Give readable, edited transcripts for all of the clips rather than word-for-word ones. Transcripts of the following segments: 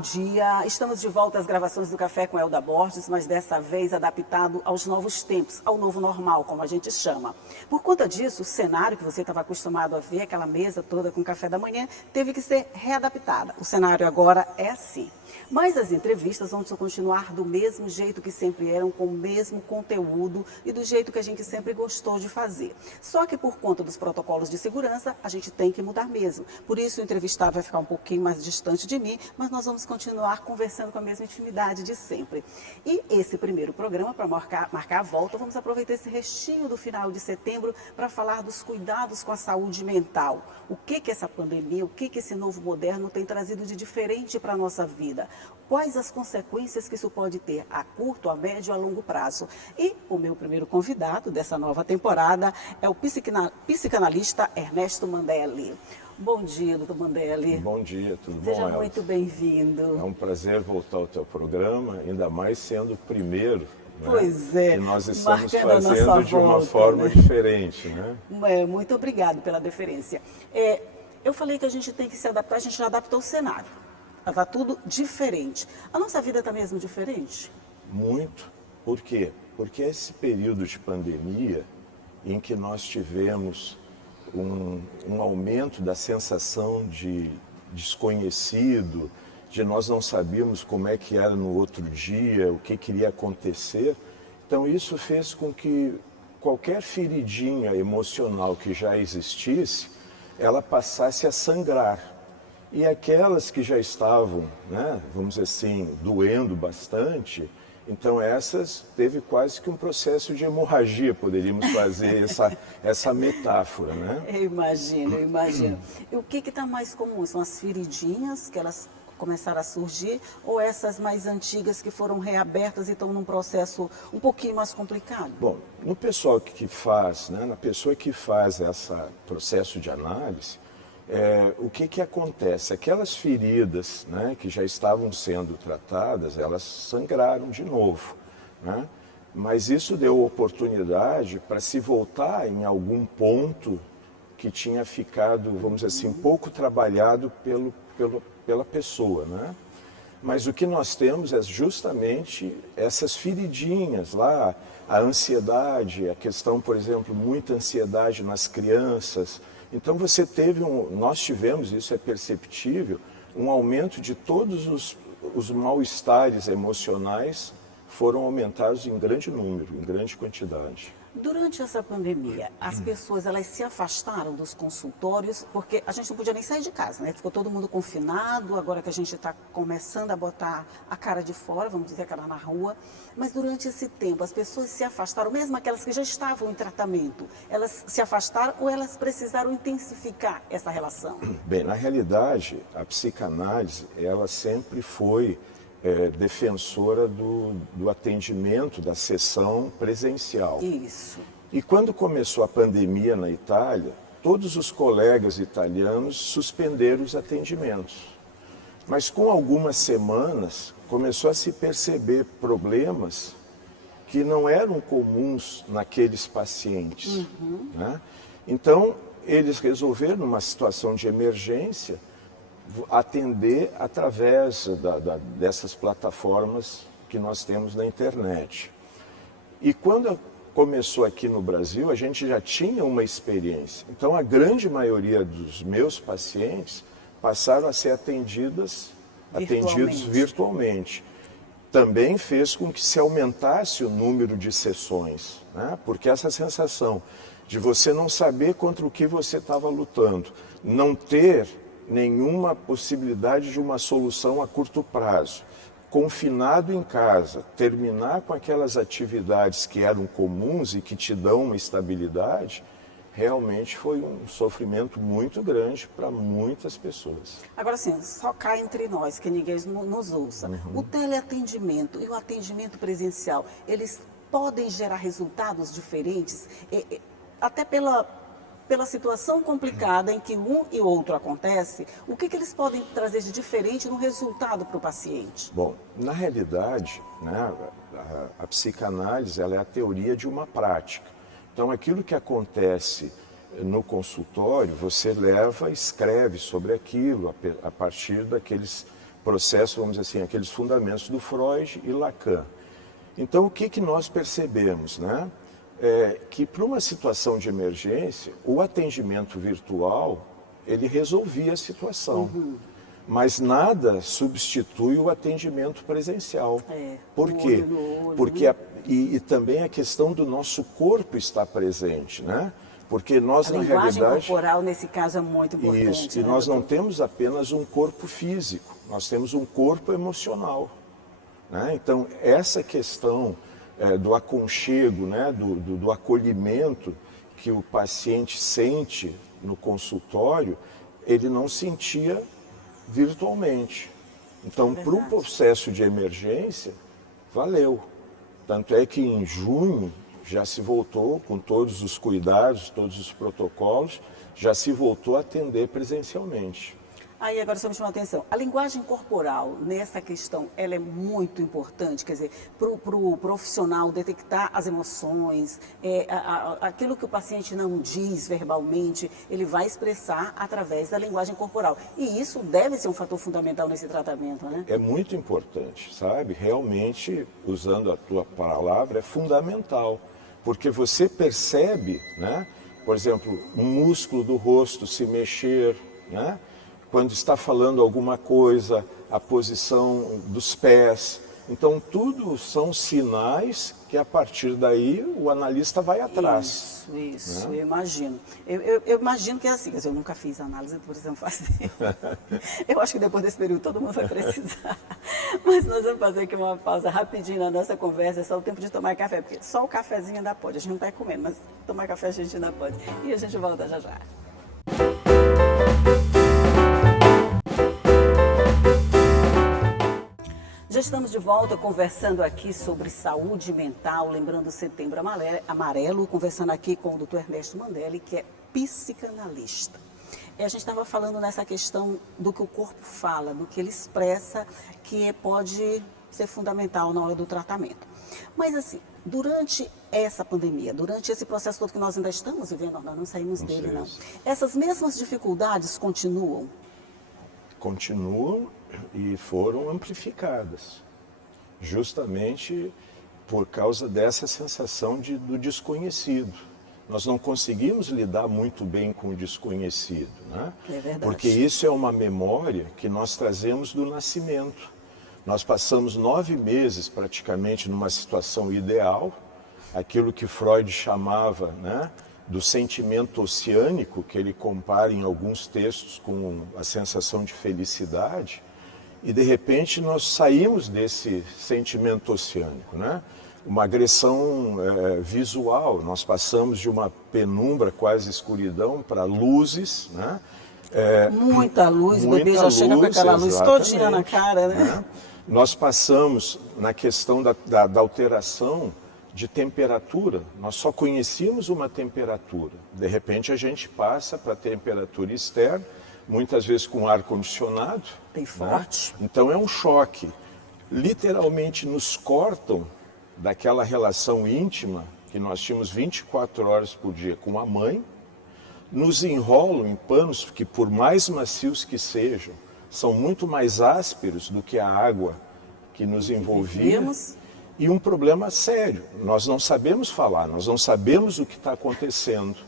bom dia. Estamos de volta às gravações do Café com Elda Borges, mas dessa vez adaptado aos novos tempos, ao novo normal, como a gente chama. Por conta disso, o cenário que você estava acostumado a ver, aquela mesa toda com café da manhã, teve que ser readaptada. O cenário agora é assim. Mas as entrevistas vão continuar do mesmo jeito que sempre eram, com o mesmo conteúdo e do jeito que a gente sempre gostou de fazer. Só que por conta dos protocolos de segurança, a gente tem que mudar mesmo. Por isso o entrevistado vai ficar um pouquinho mais distante de mim, mas nós vamos continuar conversando com a mesma intimidade de sempre. E esse primeiro programa, para marcar a volta, vamos aproveitar esse restinho do final de setembro para falar dos cuidados com a saúde mental. O que essa pandemia, o que esse novo moderno tem trazido de diferente para a nossa vida? Quais as consequências que isso pode ter a curto, a médio e a longo prazo? E o meu primeiro convidado dessa nova temporada é o psicanalista Ernesto Mandelli. Bom dia, doutor Mandelli. Bom dia, tudo bom, Seja Elza? muito bem-vindo. É um prazer voltar ao teu programa, ainda mais sendo o primeiro, né? Pois é, que nós estamos marcando a nossa fazendo de uma volta, forma né? diferente, né? Muito obrigado pela deferência. Eu falei que a gente tem que se adaptar, a gente já adaptou o cenário. Está tudo diferente. A nossa vida está mesmo diferente? Muito. Por quê? Porque esse período de pandemia, em que nós tivemos um aumento da sensação de desconhecido, de nós não sabíamos como é que era no outro dia, o que iria acontecer. Então isso fez com que qualquer feridinha emocional que já existisse, ela passasse a sangrar. E aquelas que já estavam, né, vamos dizer assim, doendo bastante, então essas teve quase que um processo de hemorragia, poderíamos fazer essa metáfora, né? Eu imagino. E o que está mais comum? São as feridinhas que elas começaram a surgir ou essas mais antigas que foram reabertas e estão num processo um pouquinho mais complicado? Bom, no pessoal que faz, né, na pessoa que faz esse processo de análise, o que acontece? Aquelas feridas, né, que já estavam sendo tratadas, elas sangraram de novo, né? Mas isso deu oportunidade para se voltar em algum ponto que tinha ficado, vamos dizer assim, pouco trabalhado pela pessoa, né? Mas o que nós temos é justamente essas feridinhas lá, a ansiedade, a questão, por exemplo, muita ansiedade nas crianças. Então nós tivemos, isso é perceptível, um aumento de todos os mal-estares emocionais foram aumentados em grande número, em grande quantidade. Durante essa pandemia, as pessoas elas se afastaram dos consultórios, porque a gente não podia nem sair de casa, né? Ficou todo mundo confinado, agora que a gente está começando a botar a cara de fora, vamos dizer, a cara na rua. Mas durante esse tempo, as pessoas se afastaram, mesmo aquelas que já estavam em tratamento, elas se afastaram ou elas precisaram intensificar essa relação? Bem, na realidade, a psicanálise, ela sempre foi defensora do atendimento, da sessão presencial. Isso. E quando começou a pandemia na Itália, todos os colegas italianos suspenderam os atendimentos. Mas com algumas semanas, começou a se perceber problemas que não eram comuns naqueles pacientes, né? Então, eles resolveram, numa situação de emergência, atender através dessas plataformas que nós temos na internet. E quando começou aqui no Brasil, a gente já tinha uma experiência. Então, a grande maioria dos meus pacientes passaram a ser atendidos virtualmente. Também fez com que se aumentasse o número de sessões, né? Porque essa sensação de você não saber contra o que você estava lutando, não ter nenhuma possibilidade de uma solução a curto prazo, confinado em casa, terminar com aquelas atividades que eram comuns e que te dão uma estabilidade, realmente foi um sofrimento muito grande para muitas pessoas. Agora sim, só cá entre nós, que ninguém nos ouça. O teleatendimento e o atendimento presencial, eles podem gerar resultados diferentes, até pela situação complicada em que um e outro acontece, o que eles podem trazer de diferente no resultado para o paciente? Bom, na realidade, né, a psicanálise ela é a teoria de uma prática. Então, aquilo que acontece no consultório, você leva, escreve sobre aquilo a partir daqueles processos, vamos dizer assim, aqueles fundamentos do Freud e Lacan. Então, o que nós percebemos, né? Que para uma situação de emergência, o atendimento virtual, ele resolvia a situação. Mas nada substitui o atendimento presencial. Por quê? Olho no olho, Porque né? e também a questão do nosso corpo estar presente, né? Porque nós, A na linguagem realidade... corporal, nesse caso, é muito importante. Isso, e né, nós não doutor? temos apenas um corpo físico, nós temos um corpo emocional, né? Então, essa questão do aconchego, né? do acolhimento que o paciente sente no consultório, ele não sentia virtualmente. Então, para o processo de emergência, valeu. Tanto é que em junho já se voltou, com todos os cuidados, todos os protocolos, já se voltou a atender presencialmente. Aí agora só me chama a atenção. A linguagem corporal, nessa questão, ela é muito importante, quer dizer, para o profissional detectar as emoções, aquilo que o paciente não diz verbalmente, ele vai expressar através da linguagem corporal. E isso deve ser um fator fundamental nesse tratamento, né? É muito importante, sabe? Realmente, usando a tua palavra, é fundamental. Porque você percebe, né? Por exemplo, o músculo do rosto se mexer, né? Quando está falando alguma coisa, a posição dos pés. Então, tudo são sinais que, a partir daí, o analista vai atrás. Isso, né? eu imagino. Eu imagino que é assim, quer dizer, eu nunca fiz análise, por exemplo, fazer. Eu acho que depois desse período todo mundo vai precisar. Mas nós vamos fazer aqui uma pausa rapidinho na nossa conversa, é só o tempo de tomar café, porque só o cafezinho ainda pode, a gente não está comendo, mas tomar café a gente ainda pode. E a gente volta já já. Já estamos de volta conversando aqui sobre saúde mental, lembrando o Setembro Amarelo, conversando aqui com o Dr. Ernesto Mandelli, que é psicanalista. E a gente estava falando nessa questão do que o corpo fala, do que ele expressa, que pode ser fundamental na hora do tratamento. Mas assim, durante essa pandemia, durante esse processo todo que nós ainda estamos vivendo, nós não saímos dele, não. Essas mesmas dificuldades continuam? Continuam e foram amplificadas, justamente por causa dessa sensação do desconhecido. Nós não conseguimos lidar muito bem com o desconhecido, né? É verdade. Porque isso é uma memória que nós trazemos do nascimento. Nós passamos 9 meses praticamente numa situação ideal, aquilo que Freud chamava, né, do sentimento oceânico, que ele compara em alguns textos com a sensação de felicidade, e de repente nós saímos desse sentimento oceânico, né? Uma agressão visual, nós passamos de uma penumbra, quase escuridão, para luzes, né? Muita luz, o bebê já luz, chega com aquela luz exatamente, todinha na cara, né? Nós passamos na questão da alteração de temperatura, nós só conhecíamos uma temperatura. De repente a gente passa para a temperatura externa, muitas vezes com ar-condicionado. Bem forte. Né? Então é um choque. Literalmente nos cortam daquela relação íntima que nós tínhamos 24 horas por dia com a mãe, nos enrolam em panos que, por mais macios que sejam, são muito mais ásperos do que a água que nos envolvia. Vivemos. E um problema sério, nós não sabemos falar, nós não sabemos o que está acontecendo.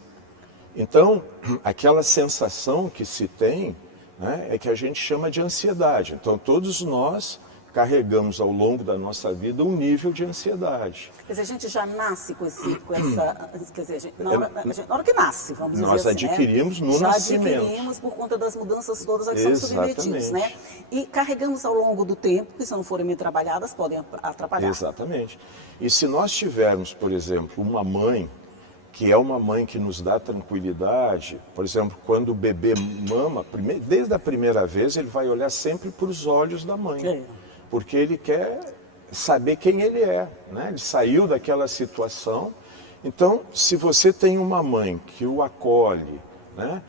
Então, aquela sensação que se tem, né, é que a gente chama de ansiedade. Então, todos nós carregamos ao longo da nossa vida um nível de ansiedade. Quer dizer, a gente já nasce com essa... Quer dizer, na hora que nasce, vamos dizer assim. Nós adquirimos no nascimento. Já adquirimos por conta das mudanças todas a que somos submetidos, né? E carregamos ao longo do tempo, que se não forem bem trabalhadas, podem atrapalhar. Exatamente. E se nós tivermos, por exemplo, uma mãe, que é uma mãe que nos dá tranquilidade, por exemplo, quando o bebê mama, desde a primeira vez ele vai olhar sempre para os olhos da mãe. Porque ele quer saber quem ele é, né? Ele saiu daquela situação. Então, se você tem uma mãe que o acolhe, né?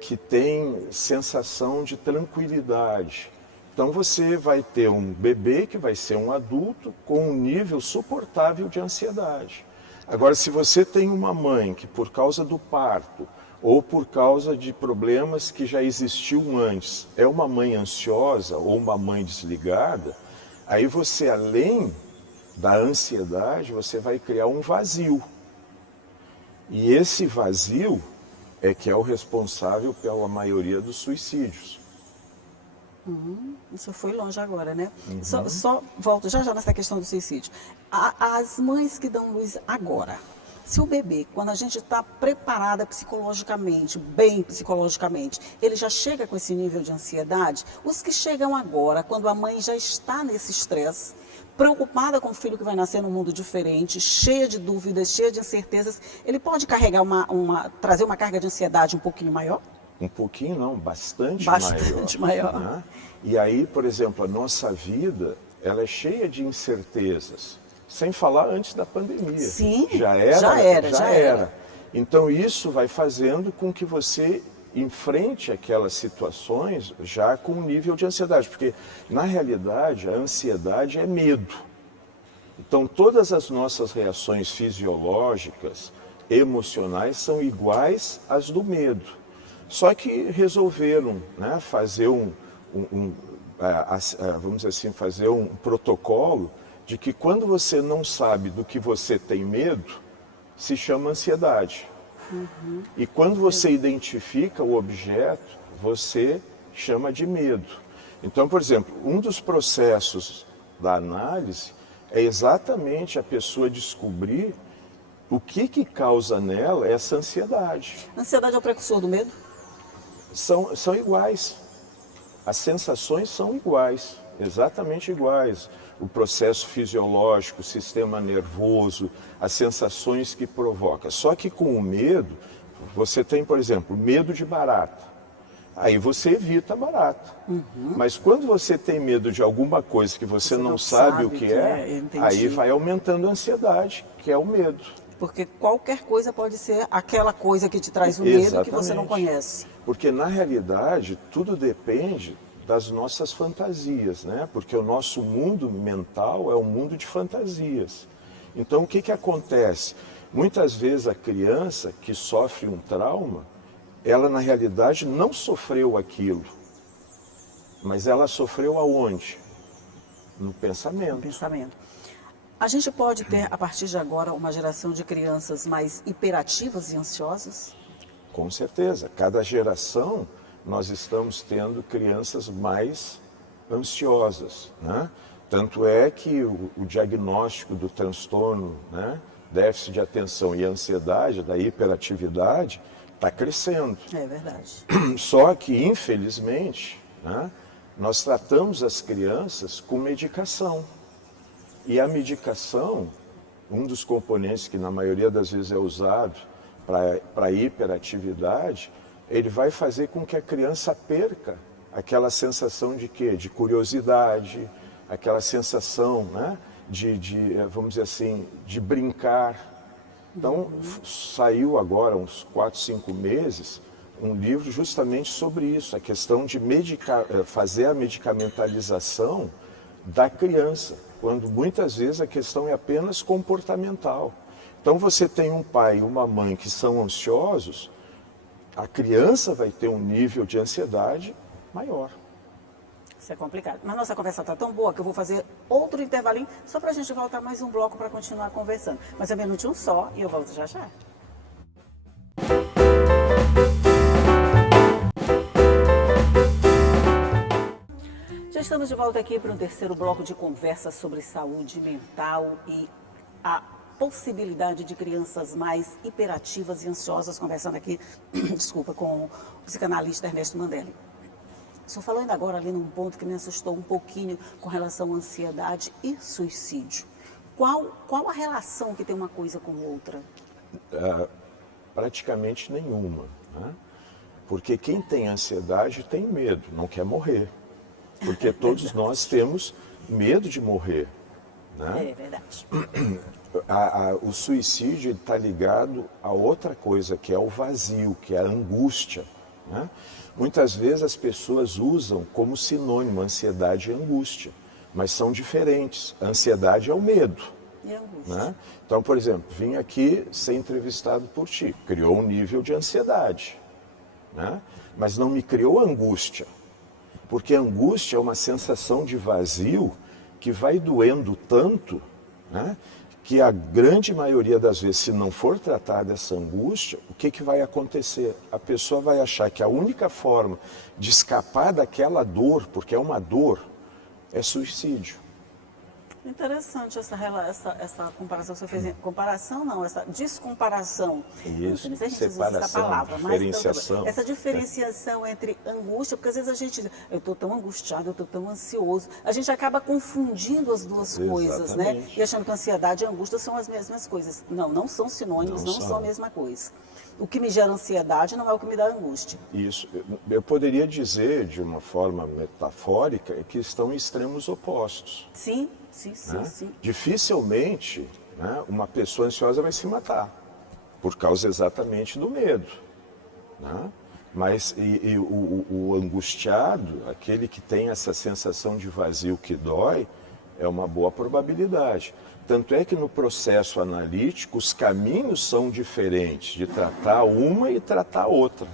Que tem sensação de tranquilidade, então você vai ter um bebê que vai ser um adulto com um nível suportável de ansiedade. Agora, se você tem uma mãe que, por causa do parto, ou por causa de problemas que já existiam antes. É uma mãe ansiosa ou uma mãe desligada, aí você, além da ansiedade, você vai criar um vazio. E esse vazio é que é o responsável pela maioria dos suicídios. Isso foi longe agora, né? Só volto já nessa questão do suicídio. As mães que dão luz agora, se o bebê, quando a gente está preparada psicologicamente, bem psicologicamente, ele já chega com esse nível de ansiedade, os que chegam agora, quando a mãe já está nesse estresse, preocupada com o filho que vai nascer num mundo diferente, cheia de dúvidas, cheia de incertezas, ele pode carregar trazer uma carga de ansiedade um pouquinho maior? Um pouquinho não, bastante maior. Né? E aí, por exemplo, a nossa vida, ela é cheia de incertezas. Sem falar antes da pandemia. Sim, já era. Então isso vai fazendo com que você enfrente aquelas situações já com um nível de ansiedade. Porque, na realidade, a ansiedade é medo. Então todas as nossas reações fisiológicas, emocionais, são iguais às do medo. Só que resolveram, né, fazer vamos dizer assim, fazer um protocolo de que quando você não sabe do que você tem medo, se chama ansiedade. E quando você identifica o objeto, você chama de medo. Então, por exemplo, um dos processos da análise é exatamente a pessoa descobrir o que causa nela essa ansiedade. A ansiedade é o precursor do medo? São iguais. As sensações são iguais, exatamente iguais. O processo fisiológico, o sistema nervoso, as sensações que provoca. Só que com o medo, você tem, por exemplo, medo de barata. Aí você evita a barata. Mas quando você tem medo de alguma coisa que você não sabe o que é, aí vai aumentando a ansiedade, que é o medo. Porque qualquer coisa pode ser aquela coisa que te traz o medo. Exatamente. Que você não conhece. Porque, na realidade, tudo depende das nossas fantasias, né? Porque o nosso mundo mental é um mundo de fantasias. Então, o que acontece? Muitas vezes a criança que sofre um trauma, ela, na realidade, não sofreu aquilo. Mas ela sofreu aonde? No pensamento. No pensamento. A gente pode ter, a partir de agora, uma geração de crianças mais hiperativas e ansiosas? Com certeza. Cada geração, nós estamos tendo crianças mais ansiosas, né? Tanto é que o diagnóstico do transtorno, né, déficit de atenção e ansiedade, da hiperatividade, está crescendo. É verdade. Só que, infelizmente, né, nós tratamos as crianças com medicação. E a medicação, um dos componentes que na maioria das vezes é usado para a hiperatividade, ele vai fazer com que a criança perca aquela sensação de quê? De curiosidade, aquela sensação, né, vamos dizer assim, de brincar. Então, saiu agora, uns 4, 5 meses, um livro justamente sobre isso, a questão de fazer a medicamentalização da criança, quando muitas vezes a questão é apenas comportamental. Então você tem um pai e uma mãe que são ansiosos, a criança vai ter um nível de ansiedade maior. Isso é complicado. Mas nossa conversa está tão boa que eu vou fazer outro intervalinho só para a gente voltar mais um bloco para continuar conversando. Mas é um minutinho só e eu volto já já. Já estamos de volta aqui para um terceiro bloco de conversa sobre saúde mental e a possibilidade de crianças mais hiperativas e ansiosas, conversando aqui, desculpa, com o psicanalista Ernesto Mandelli. O senhor falou ainda agora ali num ponto que me assustou um pouquinho com relação à ansiedade e suicídio. Qual a relação que tem uma coisa com outra? Praticamente nenhuma, né? Porque quem tem ansiedade tem medo, não quer morrer. Porque todos nós temos medo de morrer, né? É verdade. O suicídio está ligado a outra coisa, que é o vazio, que é a angústia, né? Muitas vezes as pessoas usam como sinônimo ansiedade e angústia, mas são diferentes. A ansiedade é o medo, E angústia. Né? Então, por exemplo, vim aqui ser entrevistado por ti, criou um nível de ansiedade, né? Mas não me criou angústia, porque angústia é uma sensação de vazio que vai doendo tanto, né? Que a grande maioria das vezes, se não for tratada essa angústia, o que vai acontecer? A pessoa vai achar que a única forma de escapar daquela dor, porque é uma dor, é suicídio. Interessante essa comparação que você fez. Comparação não, essa descomparação. Isso, Não sei se a gente usa essa separação, palavra, diferenciação. Mas essa diferenciação entre angústia, porque às vezes a gente, eu estou tão angustiado, eu estou tão ansioso, a gente acaba confundindo as duas coisas, né? Exatamente. E achando que ansiedade e angústia são as mesmas coisas. Não, não são sinônimos, não Não são são. a mesma coisa. O que me gera ansiedade não é o que me dá angústia. Isso, eu poderia dizer de uma forma metafórica que estão em extremos opostos. Sim, sim, sim, Né? sim. Dificilmente, né, uma pessoa ansiosa vai se matar, por causa exatamente do medo. Né? Mas o angustiado, aquele que tem essa sensação de vazio que dói, é uma boa probabilidade. Tanto é que no processo analítico os caminhos são diferentes de tratar uma e tratar outra.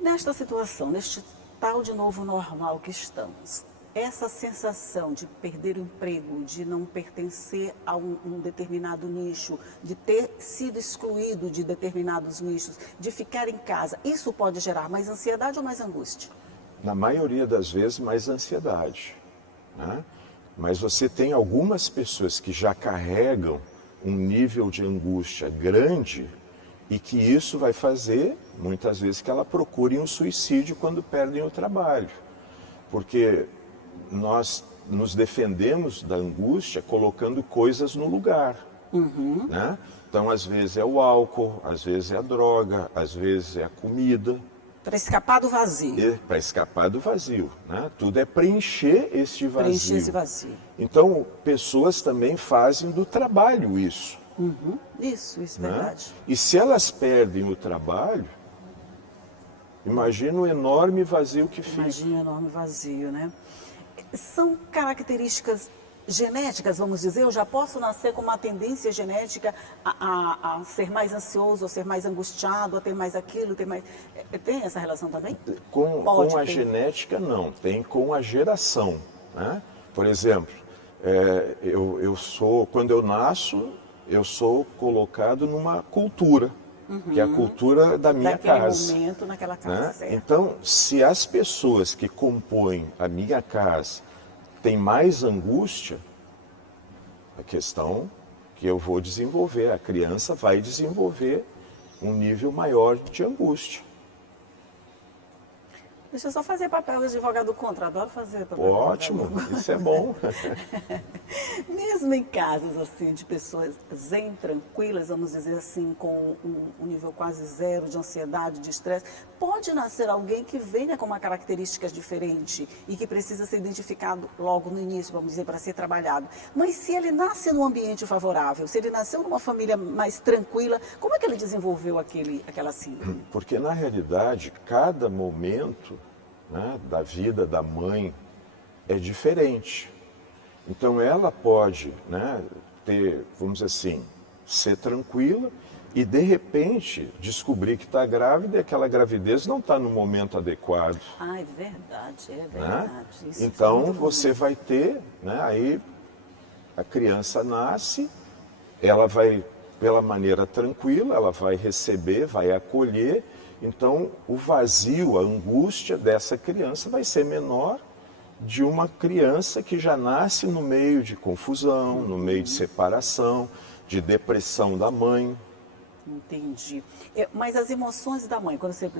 Nesta situação, neste tal de novo normal que estamos, essa sensação de perder o emprego, de não pertencer a um determinado nicho, de ter sido excluído de determinados nichos, de ficar em casa, isso pode gerar mais ansiedade ou mais angústia? Na maioria das vezes, mais ansiedade. Né? Mas você tem algumas pessoas que já carregam um nível de angústia grande e que isso vai fazer, muitas vezes, que ela procure um suicídio quando perdem o trabalho. Porque nós nos defendemos da angústia colocando coisas no lugar. Né? Então, às vezes é o álcool, às vezes é a droga, às vezes é a comida. Para escapar do vazio. Para escapar do vazio. Né? Tudo é preencher este vazio. Preencher esse vazio. Então, pessoas também fazem do trabalho isso. Isso é Né? verdade. E se elas perdem o trabalho, imagina o enorme vazio que fica. Imagina o enorme vazio, né? São características genéticas, vamos dizer, eu já posso nascer com uma tendência genética a ser mais ansioso, a ser mais angustiado, a ter mais aquilo, ter mais... Tem essa relação também? Com a genética, não. Tem com a geração. Né? Por exemplo, quando eu nasço, eu sou colocado numa cultura, que é a cultura da minha casa. Naquele momento, naquela casa, Né? certo. Então, se as pessoas que compõem a minha casa têm mais angústia, a questão que eu vou desenvolver, a criança vai desenvolver um nível maior de angústia. Deixa eu só fazer papel de advogado contra, adoro fazer papel de Ótimo, advogado. isso é bom. Mesmo em casas assim de pessoas zen, tranquilas, vamos dizer assim, com um nível quase zero de ansiedade, de estresse, pode nascer alguém que venha com uma característica diferente e que precisa ser identificado logo no início, vamos dizer, para ser trabalhado. Mas se ele nasce num ambiente favorável, se ele nasceu numa família mais tranquila, como é que ele desenvolveu aquela síndrome? Porque, na realidade, cada momento, né, da vida da mãe é diferente. Então, ela pode, né, ter, vamos dizer assim, ser tranquila e, de repente, descobrir que está grávida e aquela gravidez não está no momento adequado. Ah, é verdade, Né? Isso Então, foi muito você bonito. vai ter, né, aí a criança nasce, ela vai, pela maneira tranquila, ela vai receber, vai acolher. Então, o vazio, a angústia dessa criança vai ser menor de uma criança que já nasce no meio de confusão, no meio de separação, de depressão da mãe. Entendi. Mas as emoções da mãe, quando você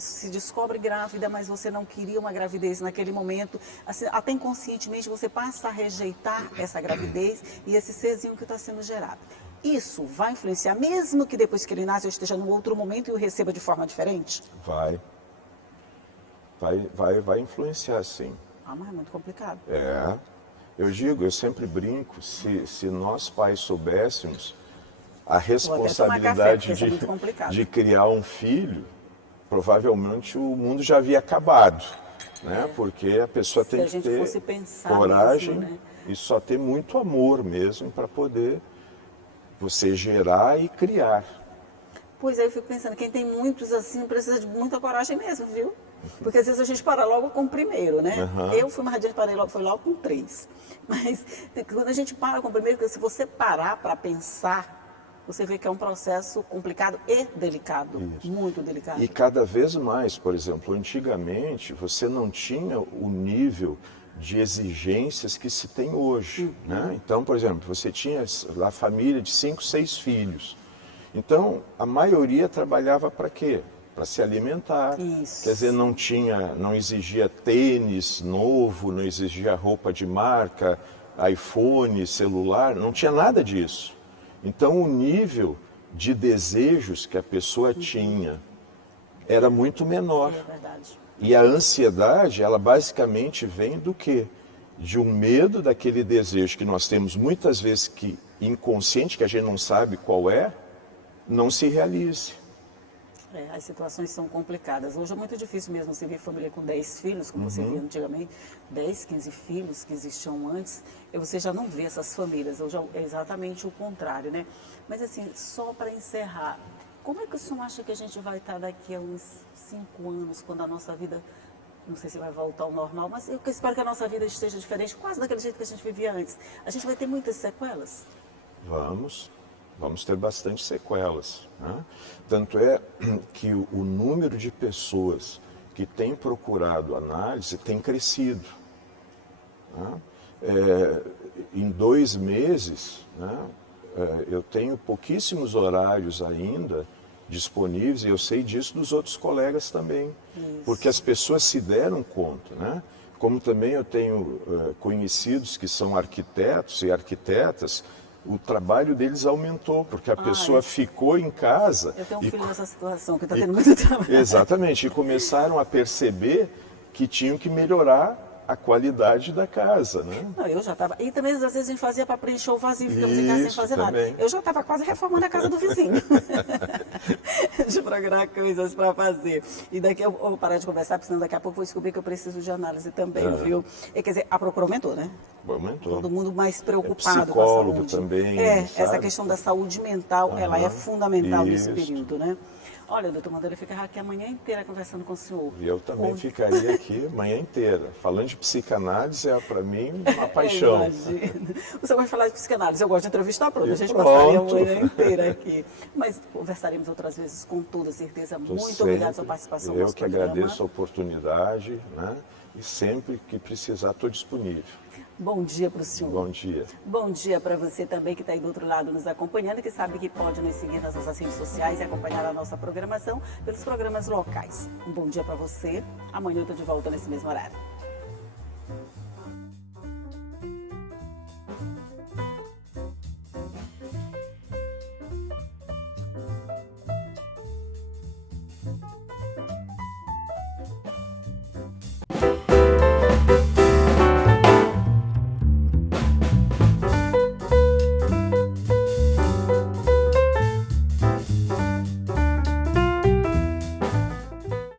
se descobre grávida, mas você não queria uma gravidez naquele momento, assim, até inconscientemente você passa a rejeitar essa gravidez e esse serzinho que está sendo gerado. Isso vai influenciar, mesmo que depois que ele nasce eu esteja num outro momento e o receba de forma diferente? Vai influenciar, sim. Ah, mas é muito complicado. Eu sempre brinco, se nós pais soubéssemos a Vou até tomar café, responsabilidade porque isso é muito complicado. de criar um filho, provavelmente o mundo já havia acabado, né? Porque a pessoa Se tem a que gente ter fosse pensar coragem, mesmo, né? e só ter muito amor mesmo para poder você gerar e criar. Pois é, eu fico pensando, quem tem muitos assim precisa de muita coragem mesmo, viu? Porque às vezes a gente para logo com o primeiro, né? Uhum. Eu fui mais adiante, foi logo com 3. Mas quando a gente para com o primeiro, se você parar para pensar, você vê que é um processo complicado e delicado, Isso. muito delicado. E cada vez mais, por exemplo, antigamente você não tinha o nível de exigências que se tem hoje, né? Então, por exemplo, você tinha lá família de 5, 6 filhos. Então, a maioria trabalhava para quê? Para se alimentar. Isso. Quer dizer, não exigia tênis novo, não exigia roupa de marca, iPhone, celular, não tinha nada disso. Então, o nível de desejos que a pessoa tinha era muito menor. É verdade. E a ansiedade, ela basicamente vem do quê? De um medo daquele desejo que nós temos muitas vezes que inconsciente, que a gente não sabe qual é, não se realize. As situações são complicadas. Hoje é muito difícil mesmo você ver família com 10 filhos, como você via antigamente, 10, 15 filhos que existiam antes, e você já não vê essas famílias. Hoje é exatamente o contrário, né? Mas assim, só para encerrar, como é que o senhor acha que a gente vai estar daqui a uns 5 anos, quando a nossa vida, não sei se vai voltar ao normal, mas eu espero que a nossa vida esteja diferente, quase daquele jeito que a gente vivia antes. A gente vai ter muitas sequelas? Vamos ter bastante sequelas, né? Tanto é que o número de pessoas que têm procurado análise tem crescido, né? Em 2 meses, né, eu tenho pouquíssimos horários ainda disponíveis, e eu sei disso dos outros colegas também. Isso. Porque as pessoas se deram conta, né? Como também eu tenho conhecidos que são arquitetos e arquitetas, o trabalho deles aumentou, porque a pessoa ficou em casa. Eu tenho um filho nessa situação, que está tendo muito trabalho. Exatamente, e começaram a perceber que tinham que melhorar a qualidade da casa, né? Não, eu já estava. E também às vezes a gente fazia para preencher o vazio, ficamos em casa sem fazer também. nada. Eu já estava quase reformando a casa do vizinho. De procurar coisas para fazer. E daqui eu vou parar de conversar, porque senão daqui a pouco eu vou descobrir que eu preciso de análise também, viu? Quer dizer, a procura aumentou, né? Aumentou. Todo mundo mais preocupado psicólogo com a saúde. também, Essa sabe? questão da saúde mental, ela é fundamental nesse Isso. período, né? Olha, doutor Mandela, eu ficar aqui a manhã inteira conversando com o senhor. E eu também ficaria aqui a manhã inteira. Falando de psicanálise é para mim uma paixão. Imagino. O senhor vai falar de psicanálise, eu gosto de entrevistar, pronto. E A gente pronto. passaria a manhã inteira aqui. Mas conversaremos outras vezes com toda certeza. Muito obrigada pela sua participação no Eu nosso que programa. agradeço a oportunidade, né? E sempre que precisar estou disponível. Bom dia para o senhor. Bom dia. Bom dia para você também que está aí do outro lado nos acompanhando, que sabe que pode nos seguir nas nossas redes sociais e acompanhar a nossa programação pelos programas locais. Um bom dia para você. Amanhã eu estou de volta nesse mesmo horário.